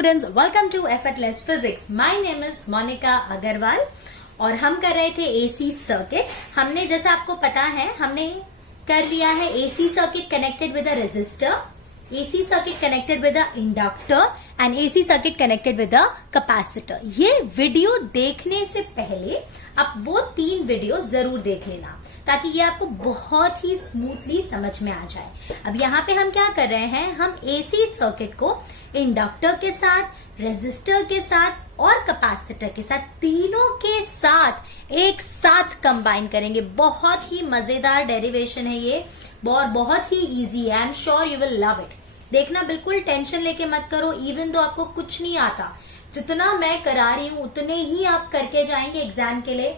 students, welcome to Effortless Physics. My name is Monica Agarwal और हम कर रहे थे AC सर्किट. हमने जैसा आपको पता है हमने कर लिया है AC circuit connected with a resistor, AC circuit connected with a inductor and AC circuit connected with a capacitor. ये वीडियो देखने से पहले आप वो 3 वीडियो जरूर देख लेना ताकि ये आपको बहुत ही स्मूथली समझ में आ जाए. अब यहाँ पे हम क्या कर रहे हैं, हम AC सर्किट को इंडक्टर के साथ, रेजिस्टर के साथ और कैपेसिटर के साथ, तीनों के साथ एक साथ कंबाइन करेंगे. बहुत ही मजेदार डेरिवेशन है ये और बहुत ही इजी है. आई am sure you will love it. देखना, बिल्कुल टेंशन लेके मत करो. इवन दो आपको कुछ नहीं आता, जितना मैं करा रही हूँ उतने ही आप करके जाएंगे एग्जाम के लिए.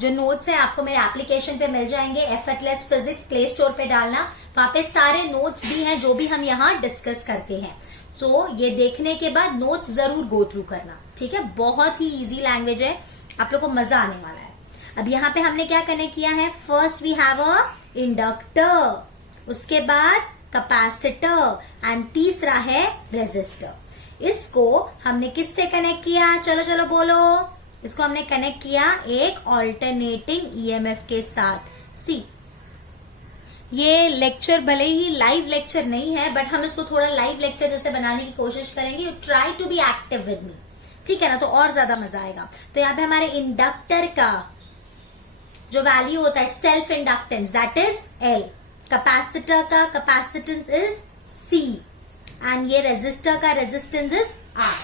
जो नोट्स है आपको मेरे एप्लीकेशन पे मिल जाएंगे. एफर्टलेस फिजिक्स प्ले स्टोर पे डालना, वहां पे सारे नोट्स भी हैं जो भी हम यहाँ डिस्कस करते हैं. सो ये देखने के बाद नोट्स जरूर गो थ्रू करना, ठीक है. बहुत ही इजी लैंग्वेज है, आप लोग को मजा आने वाला है. अब यहाँ पे हमने क्या कनेक्ट किया है, first we have a inductor, उसके बाद कैपेसिटर एंड तीसरा है रेजिस्टर. इसको हमने किससे कनेक्ट किया, चलो चलो बोलो. इसको हमने कनेक्ट किया एक ऑल्टरनेटिंग ईएमएफ के साथ. सी, ये लेक्चर भले ही लाइव लेक्चर नहीं है बट हम इसको थोड़ा लाइव लेक्चर जैसे बनाने की कोशिश करेंगे. You try to be active with me, ठीक है ना, तो और ज्यादा मजा आएगा. तो यहाँ पे हमारे इंडक्टर का जो वैल्यू होता है self inductance, that is L. Capacitor का कैपेसिटेंस इज C एंड ये रेजिस्टर का रेजिस्टेंस इज R,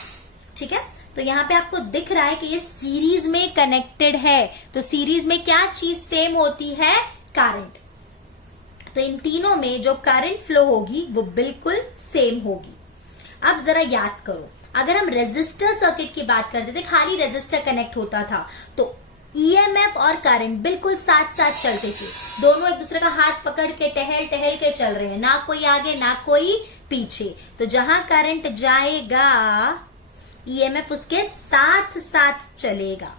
ठीक है. तो यहाँ पे आपको दिख रहा है कि ये सीरीज में कनेक्टेड है. तो सीरीज में क्या चीज सेम होती है, करंट. तो इन तीनों में जो करंट फ्लो होगी वो बिल्कुल सेम होगी. अब जरा याद करो, अगर हम रेजिस्टर सर्किट की बात करते थे, खाली रेजिस्टर कनेक्ट होता था, तो ईएमएफ और करंट बिल्कुल साथ साथ चलते थे. दोनों एक दूसरे का हाथ पकड़ के टहल टहल के चल रहे हैं, ना कोई आगे ना कोई पीछे. तो जहां करंट जाएगा ईएमएफ उसके साथ साथ चलेगा.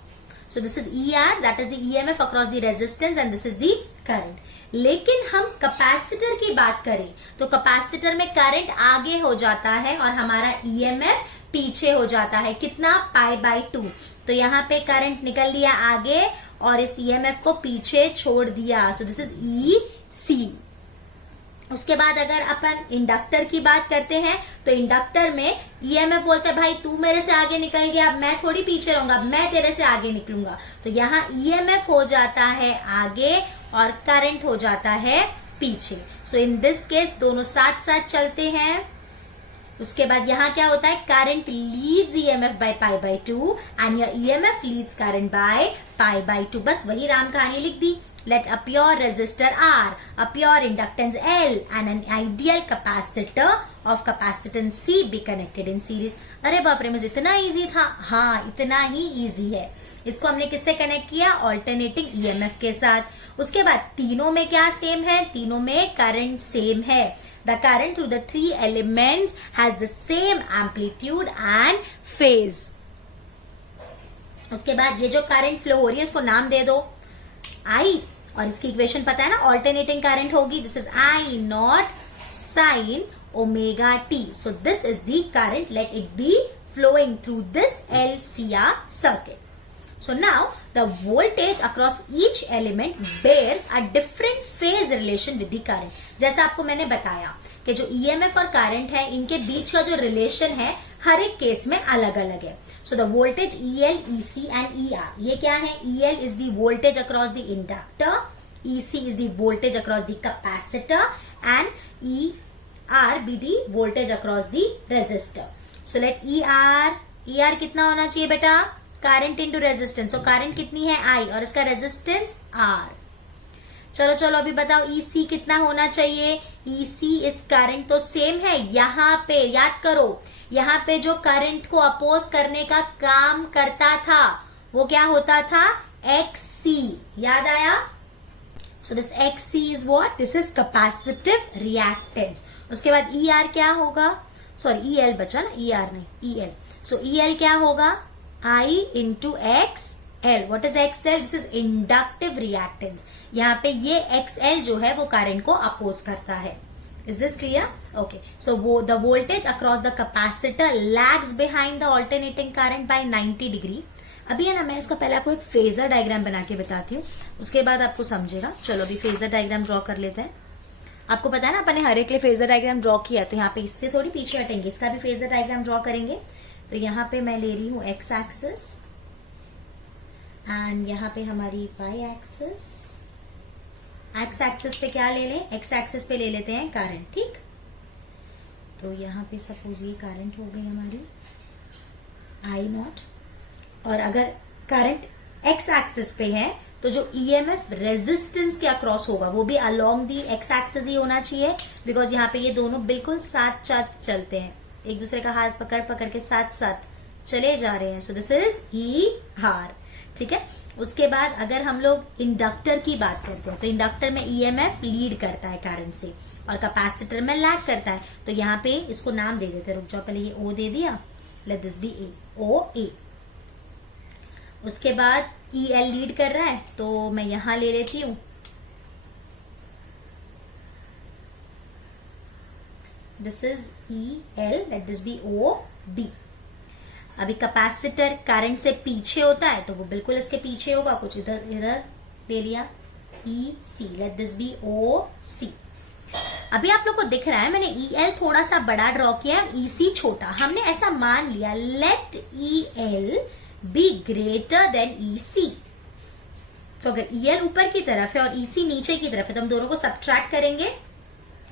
सो this is ER, that is the EMF across the resistance and this is the current. लेकिन हम कैपेसिटर की बात करें तो कैपेसिटर में करंट आगे हो जाता है और हमारा ईएमएफ पीछे हो जाता है. कितना, π/2. तो यहाँ पे करंट निकल लिया आगे और इस ईएमएफ को पीछे छोड़ दिया. सो दिस इज EC. उसके बाद अगर अपन इंडक्टर की बात करते हैं तो इंडक्टर में ईएमएफ बोलता है भाई तू मेरे से आगे निकल गया, अब मैं थोड़ी पीछे रहूंगा, मैं तेरे से आगे निकलूंगा. तो यहाँ ईएमएफ हो जाता है आगे और करंट हो जाता है पीछे. सो इन दिस केस दोनों साथ साथ चलते हैं. उसके बाद यहाँ क्या होता है, current leads EMF by π/2 and your EMF leads current by π/2. बस वही राम कहानी लिख दी. Let a pure resistor R, a pure inductance L and an ideal capacitor of capacitance C be connected in series. अरे बाप रे, मुझे इतना इजी था. हाँ, इतना ही इजी है. इसको हमने किससे कनेक्ट किया, ऑल्टरनेटिंग ईएमएफ के साथ. उसके बाद तीनों में क्या सेम है, तीनों में करंट सेम है. The current through the 3 elements has the same amplitude and phase. उसके बाद ये जो करंट फ्लो हो रही है इसको नाम दे दो I, और इसकी इक्वेशन पता है ना, ऑल्टरनेटिंग करंट होगी. This is I0 sin omega t. So this is the current, let it be flowing through this LCR circuit. So now the voltage across each element bears a different phase relation with the current. जैसा आपको मैंने बताया कि जो EMF और current है इनके बीच का जो रिलेशन है हर एक केस में अलग अलग है. So the voltage EL, EC and ER. ये क्या है, EL is the voltage across the inductor, EC is the voltage across the capacitor and ER be the voltage across the resistor. So let ER कितना होना चाहिए बेटा, current into resistance. तो current कितनी है I और इसका रेजिस्टेंस R. चलो चलो अभी बताओ EC कितना होना चाहिए. EC इस करंट तो सेम है. यहाँ पे याद करो, यहाँ पे जो करंट को अपोज करने का काम करता था वो क्या होता था, XC. याद आया. So this XC is what, this is capacitive reactance. उसके बाद ER क्या होगा, सॉरी EL बचा ना, ER नहीं EL. सो EL क्या होगा, I into XL. What is XL? This is inductive reactance. यहाँ पे ये XL जो है वो करंट को अपोज करता है. Is this clear? Okay. So the voltage across the capacitor lags behind the alternating current by 90 degree. अभी है ना, मैं इसका पहले आपको एक फेजर डायग्राम बना के बताती हूँ, उसके बाद आपको समझेगा. चलो अभी फेजर डायग्राम ड्रॉ कर लेते हैं. आपको पता है ना, अपन ने हर एक के लिए फेजर डायग्राम ड्रॉ किया, तो यहाँ पे इससे थोड़ी पीछे हटेंगे, इसका भी फेजर डायग्राम ड्रॉ करेंगे. तो यहाँ पे मैं ले रही हूँ एक्स एक्सिस एंड यहाँ पे हमारी वाई एक्सिस. एक्स एक्सिस पे क्या ले लें, एक्स एक्सिस पे ले लेते हैं करंट. ठीक, तो यहाँ पे सपोज ये करंट हो गई हमारी आई नॉट, और अगर करंट एक्स एक्सिस पे है तो जो ईएमएफ रेजिस्टेंस के अक्रॉस होगा वो भी अलोंग दी एक्स एक्सिस ही होना चाहिए, बिकॉज यहाँ पे ये दोनों बिल्कुल साथ साथ चलते हैं, एक दूसरे का हाथ पकड़ पकड़ के साथ साथ चले जा रहे हैं. सो दिस इज ई आर. ठीक है. उसके बाद अगर हम लोग इंडक्टर की बात करते हैं तो इंडक्टर में ईएमएफ लीड करता है करंट से और कैपेसिटर में लैग करता है. तो यहाँ पे इसको नाम दे देते हैं, रुक जाओ, पहले ये ओ दे दिया, लेट दिस बी ए, ओ ए. उसके बाद ई एल लीड कर रहा है, तो मैं यहां ले लेती हूं this is E L, let this be O B. अभी कैपेसिटर करंट से पीछे होता है तो वो बिल्कुल इसके पीछे होगा, कुछ इधर इधर ले लिया, ई सी, लेट दिस बी ओ सी. अभी आप लोग को दिख रहा है मैंने ई एल थोड़ा सा बड़ा ड्रॉ किया है और ई सी छोटा. हमने ऐसा मान लिया let E L be greater than E C. तो अगर ई एल ऊपर की तरफ है और ई सी नीचे की तरफ है तो हम दोनों को सब्ट्रैक्ट करेंगे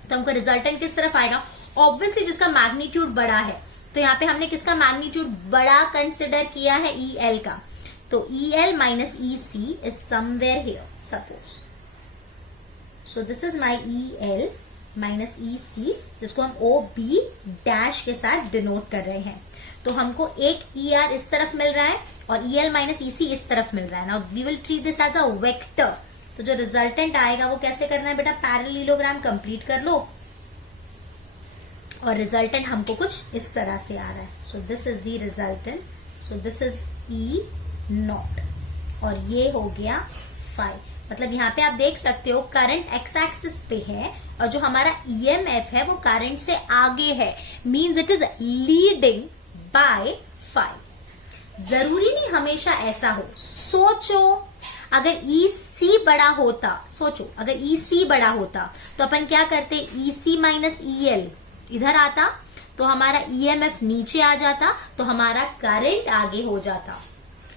तो हमको रिजल्टेंट किस तरफ आएगा, ऑब्वियसली जिसका मैग्नीट्यूड बड़ा है. तो यहाँ पे हमने किसका मैग्नीट्यूड बड़ा कंसिडर किया है, ई एल का. तो E L minus E C is somewhere here suppose. So this is my E L minus E C, जिसको हम ओ बी डैश के साथ डिनोट कर रहे हैं. तो हमको एक ई आर इस तरफ मिल रहा है और ई एल माइनस ई सी इस तरफ मिल रहा है. Now we will treat this as a vector. तो जो रिजल्टेंट आएगा वो कैसे करना है बेटा, पैरेललोग्राम कंप्लीट कर लो और रिजल्टेंट हमको कुछ इस तरह से आ रहा है. सो this is the resultant. So this is E not और ये हो गया 5. मतलब यहाँ पे आप देख सकते हो करंट एक्स एक्सिस पे है और जो हमारा ईएमएफ है वो करंट से आगे है, means it is leading by 5. जरूरी नहीं हमेशा ऐसा हो. सोचो अगर ई सी बड़ा होता, सोचो अगर ई सी बड़ा होता तो अपन क्या करते, ई सी माइनस ई एल इधर आता तो हमारा ईएमएफ नीचे आ जाता तो हमारा करंट आगे हो जाता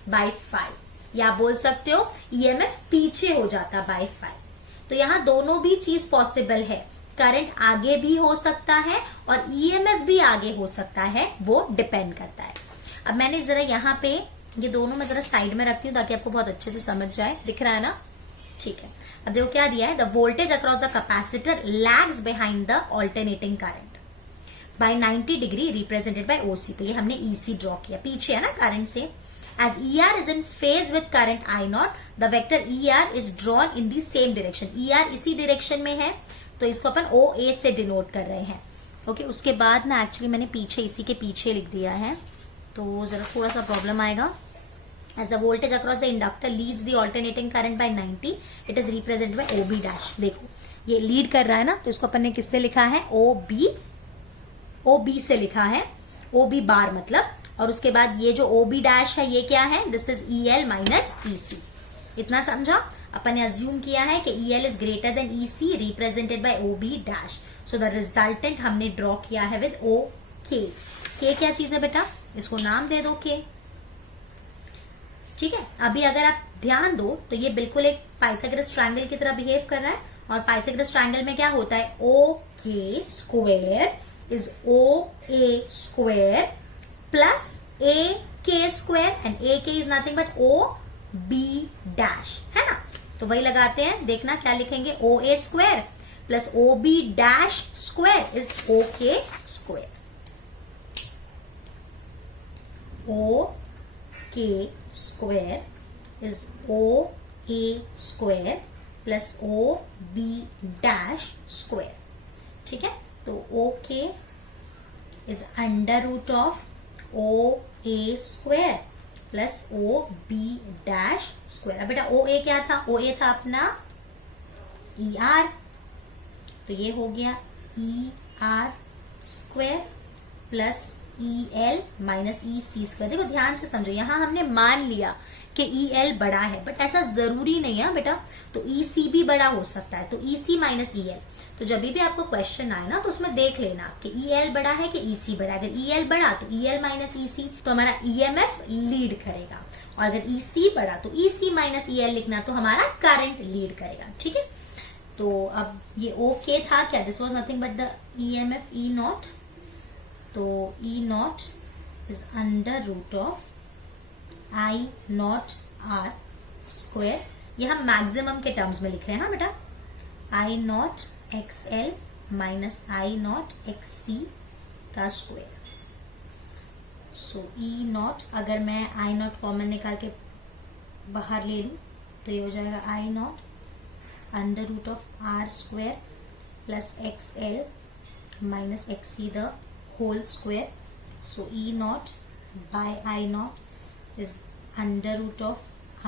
बाय 5, या बोल सकते हो ईएमएफ पीछे हो जाता बाय 5. तो यहाँ दोनों भी चीज पॉसिबल है, करंट आगे भी हो सकता है और ईएमएफ भी आगे हो सकता है, वो डिपेंड करता है. अब मैंने जरा यहाँ पे ये दोनों मैं जरा साइड में रखती हूँ ताकि आपको बहुत अच्छे से समझ जाए. दिख रहा है ना, ठीक है. अब देखो क्या दिया है, the voltage across the capacitor lags behind the alternating current by 90 degree represented by OC. पे ये हमने ईसी ड्रॉ किया, पीछे है ना करंट से. As ER is in phase with current I naught, the vector ER is drawn in the same direction. ER इसी direction में है तो इसको अपन OA से डिनोट कर रहे हैं. ओके, उसके बाद ना एक्चुअली मैंने पीछे इसी के पीछे लिख दिया है तो जरा थोड़ा सा प्रॉब्लम आएगा. As the voltage across the inductor leads the alternating current by 90, it is represented by OB dash. देखो ये लीड कर रहा है ना, तो इसको अपन ने किससे लिखा है, OB से लिखा है, OB बार मतलब. और उसके बाद ये जो OB डैश है ये क्या है, this is EL minus EC. इतना समझा. अपन ने अज्यूम किया है कि EL is greater then EC represented by OB dash. So the resultant हमने ड्रॉ किया है विद OK. K क्या चीज है बेटा, इसको नाम दे दो K. ठीक है. अभी अगर आप ध्यान दो तो ये बिल्कुल एक पाइथागोरस ट्रायंगल की तरह बिहेव कर रहा है और पाइथागोरस ट्रायंगल में क्या होता है, OK square is OA square plus AK square and AK is nothing but OB dash, है ना. तो वही लगाते हैं, देखना क्या लिखेंगे, OA square plus OB dash square is OK square. OK square is OA square plus OB dash square. ठीक है. तो OK is under root of OA square plus OB dash square. अब बेटा OA क्या था, OA था अपना ER, तो ये हो गया E R square plus E L minus E C square. देखो ध्यान से समझो, यहाँ हमने मान लिया कि ई एल बड़ा है, बट ऐसा जरूरी नहीं है बेटा। तो ई सी भी बड़ा हो सकता है, तो ई सी माइनस ई एल। तो जब भी आपको क्वेश्चन आए ना तो उसमें देख लेना कि ई एल बड़ा है कि ई सी बड़ा है। अगर ई एल बड़ा तो E L minus E C, तो हमारा ई एम एफ लीड करेगा। और अगर ई सी बड़ा तो ई सी माइनस ई एल लिखना, तो हमारा करंट लीड करेगा। ठीक है, तो अब ये ओके था क्या? This was nothing but the E M F E not. तो E not is under root of I not R square. ये हम मैक्सिमम के टर्म्स में लिख रहे हैं। हाँ बेटा, I not X L minus I not X C का स्क्वायर। सो ई नॉट, अगर मैं आई नॉट कॉमन निकाल के बाहर ले लूँ तो ये हो जाएगा I naught under root of R square plus X L minus X C the whole square. So E naught by I naught is under root of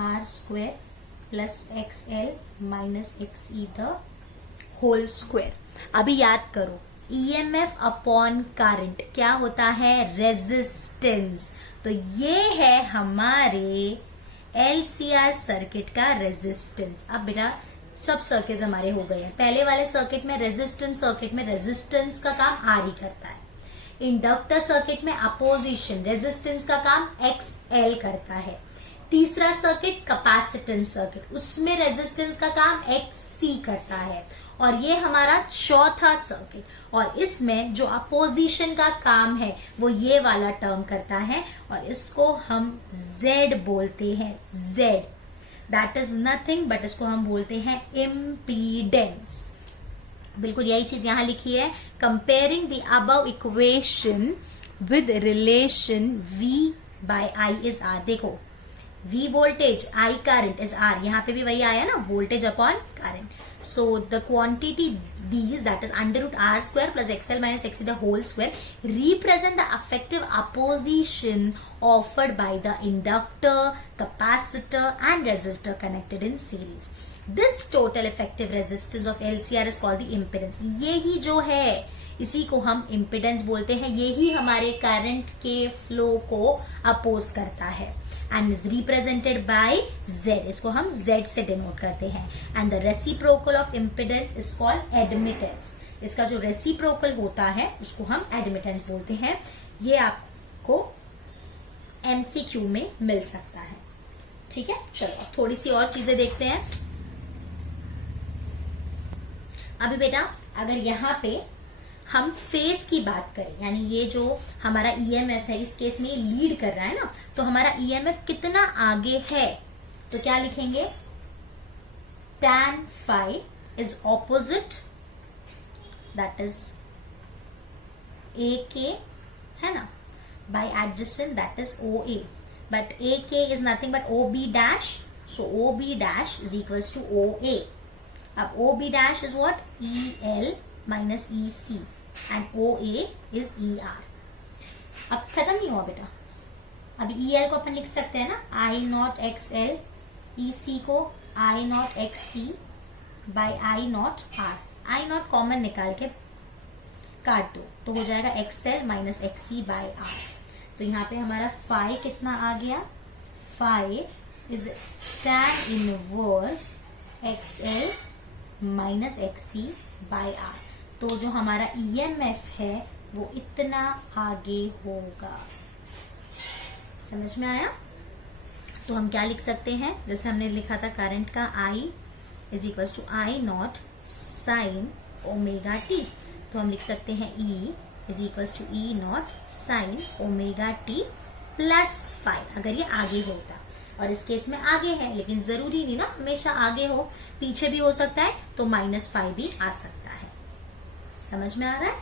R square plus XL minus XE the whole square. अभी याद करो, EMF upon current क्या होता है? Resistance. तो ये है हमारे LCR सर्किट का रेजिस्टेंस. अब बेटा सब सर्किट हमारे हो गए हैं. पहले वाले सर्किट में रेजिस्टेंस सर्किट में रेजिस्टेंस का काम R ही करता है. इंडक्टर सर्किट में अपोजिशन रेजिस्टेंस का काम XL करता है. तीसरा सर्किट कैपेसिटेंस सर्किट, उसमें रेजिस्टेंस का काम XC करता है. और ये हमारा चौथा सर्किट, और इसमें जो अपोजिशन का काम है वो ये वाला टर्म करता है, और इसको हम Z बोलते हैं. Z that is nothing but इसको हम बोलते हैं इम्पीडेंस. बिल्कुल यही चीज यहां लिखी है. Comparing the above equation with relation V by I is R. देखो V voltage, I current is R. यहाँ पे भी वही आया ना, voltage upon current. So the quantity these, that is under root R square plus XL minus XC the whole square, represent the effective opposition offered by the inductor, capacitor and resistor connected in series. This total effective resistance of LCR is called the impedance. यही जो है इसी को हम impedance बोलते हैं. यही हमारे करंट के फ्लो को अपोज करता है. And is represented by Z. इसको हम Z से डिनोट करते हैं. And the reciprocal of impedance is called admittance. इसका जो रेसिप्रोकल होता है उसको हम एडमिटेंस बोलते हैं. ये आपको MCQ में मिल सकता है. ठीक है, चलो थोड़ी सी और चीजें देखते हैं. अभी बेटा अगर यहाँ पे हम फेज की बात करें, यानी ये जो हमारा EMF है इस केस में लीड कर रहा है ना, तो हमारा EMF कितना आगे है, तो क्या लिखेंगे? tan phi is opposite, that is AK है ना, by adjacent that is OA. But AK is nothing but OB dash, so OB dash is equals to OA. अब OB dash is what? EL minus EC and OA is ER. अब खत्म नहीं हुआ बेटा. अभी EL को अपन लिख सकते हैं ना, I naught XL, EC को I naught XC by I naught R. I naught common निकाल के काट दो तो हो जाएगा XL minus XC by R. तो यहाँ पे हमारा phi कितना आ गया? phi is tan inverse XL minus XC by R. तो जो हमारा EMF है वो इतना आगे होगा. समझ में आया? तो हम क्या लिख सकते हैं? जैसे हमने लिखा था करंट का I is equal to I naught sine omega t, तो हम लिख सकते हैं E is equal to E naught sine omega t plus 5, अगर ये आगे होता. और इस केस में आगे है, लेकिन जरूरी नहीं ना हमेशा आगे हो, पीछे भी हो सकता है, तो -5 भी आ सकता है. समझ में आ रहा है?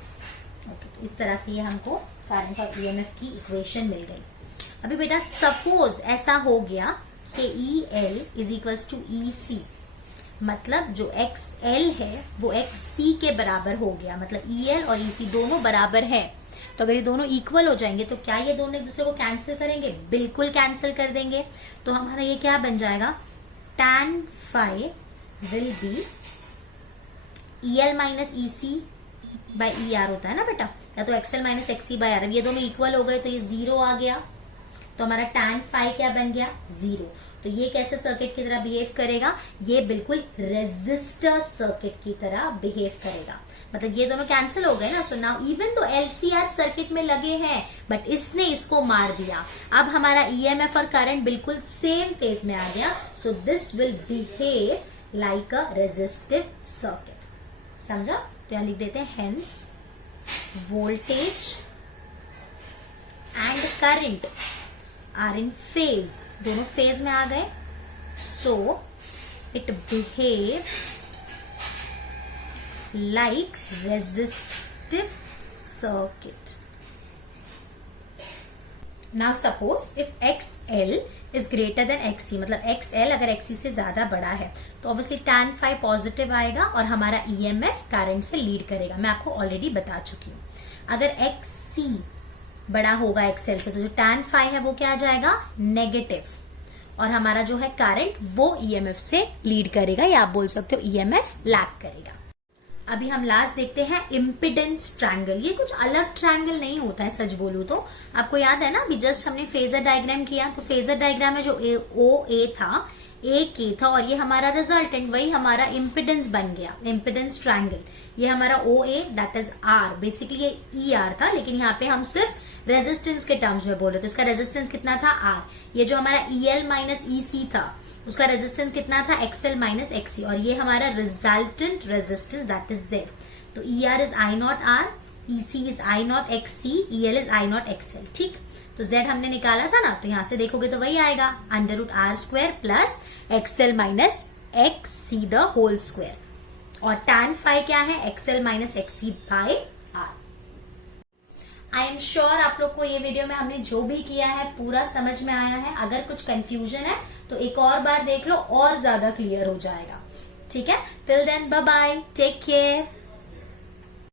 ओके, तो इस तरह से ये हमको करंट और EMF की इक्वेशन मिल गई. अभी बेटा सपोज ऐसा हो गया कि EL is equals to EC, मतलब जो XL है वो XC के बराबर हो गया. मतलब EL और EC दोनों बराबर है. तो अगर ये दोनों इक्वल हो जाएंगे तो क्या ये दोनों एक दूसरे को कैंसिल करेंगे? बिल्कुल कैंसिल कर देंगे. तो हमारा ये क्या बन जाएगा? tan phi will be EL minus EC by E R होता है ना बेटा, या तो XL minus XC by R. ये दोनों इक्वल हो गए तो ये 0 आ गया, तो हमारा tan phi क्या बन गया 0। तो ये कैसे सर्किट की तरह बिहेव करेगा, ये बिल्कुल रेजिस्टर सर्किट की तरह बिहेव करेगा, मतलब ये दोनों कैंसिल हो गए ना। सो नाउ इवन तो LCR सर्किट में लगे हैं बट इसने इसको मार दिया, अब हमारा EMF और करंट बिल्कुल सेम फेज में आ गया। So this will behave like a resistive circuit, समझा। तो यहां लिख देते हैं hence voltage and current are in phase, दोनों फेज में आ गए। So it behave like resistive circuit. Now suppose if XL is greater than XC, मतलब XL अगर XC से ज्यादा बड़ा है तो ऑब्वियसली tan phi पॉजिटिव आएगा और हमारा EMF करंट से लीड करेगा। मैं आपको ऑलरेडी बता चुकी हूँ, अगर XC बड़ा होगा XL से तो जो tan phi है वो क्या आ जाएगा नेगेटिव, और हमारा जो है करंट वो EMF से लीड करेगा, या आप बोल सकते हो EMF लैग करेगा। अभी हम लास्ट देखते हैं इम्पिडेंस ट्रायंगल। ये कुछ अलग ट्रायंगल नहीं होता है सच बोलूं तो, आपको याद है ना अभी जस्ट हमने फेजर डायग्राम किया, तो फेजर डायग्राम में जो OA था AK था और ये हमारा रिजल्टेंट, वही हमारा इम्पिडेंस बन गया, इम्पिडेंस ट्रायंगल। ये हमारा OA that is R, basically ये ER था, लेकिन यहाँ पे हम सिर्फ रेजिस्टेंस के टर्म्स में बोल रहे, तो इसका रेजिस्टेंस कितना था R। ये जो हमारा EL माइनस EC था उसका रेजिस्टेंस कितना था XL माइनस XC, और ये हमारा resultant resistance that is Z। तो ER is I not R, EC is I not XC, EL is I not XL, ठीक। तो Z हमने निकाला था ना, तो यहाँ से देखोगे तो वही आएगा √R² plus XL minus XC the whole square, और tan phi क्या है XL minus XC by R। I am sure आप लोग को ये वीडियो में हमने जो भी किया है पूरा समझ में आया है। अगर कुछ कंफ्यूजन है तो एक और बार देख लो और ज्यादा क्लियर हो जाएगा, ठीक है। Till then bye bye, take care.